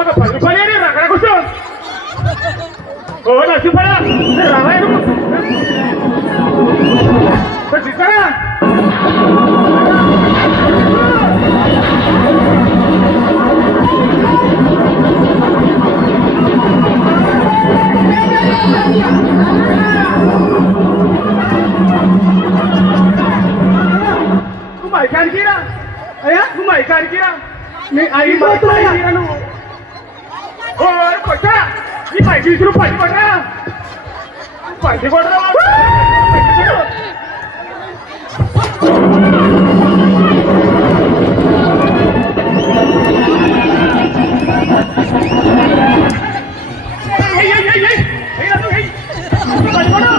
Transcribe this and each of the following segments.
ఒక 10 రూపాయలు అక్కడ కూర్చో ఓ నచ్చిపోయా రామాయణ తీసుకురా Kira, ayah, rumah ikan kira. Ni air mata kira lu. Oh, kota. Ni pagi suruh pagi kota. Pagi kota. Hey, hey, hey, hey. Hey, atu, hey. Pagi kota.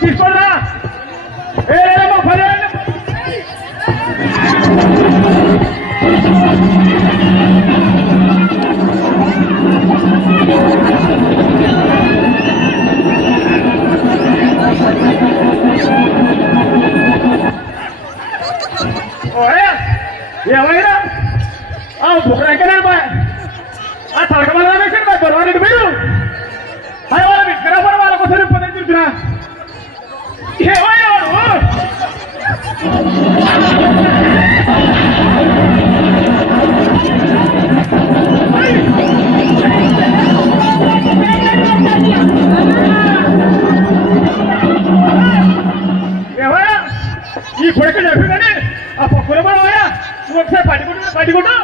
తీసుకోరా ఏమైనా బుక్కరంకనే ఆ తడకమల వేసాడు బరువానికి మీరు అది వాళ్ళ విగ్రహం వాళ్ళ కోసం పదవి చూసినా ఏమయ్యాడు ఏమయ్యా ఈ కొడుకు చెప్పి కానీ ఆ పక్కుల పోయా నువ్వు ఒకసారి పట్టుకుంటా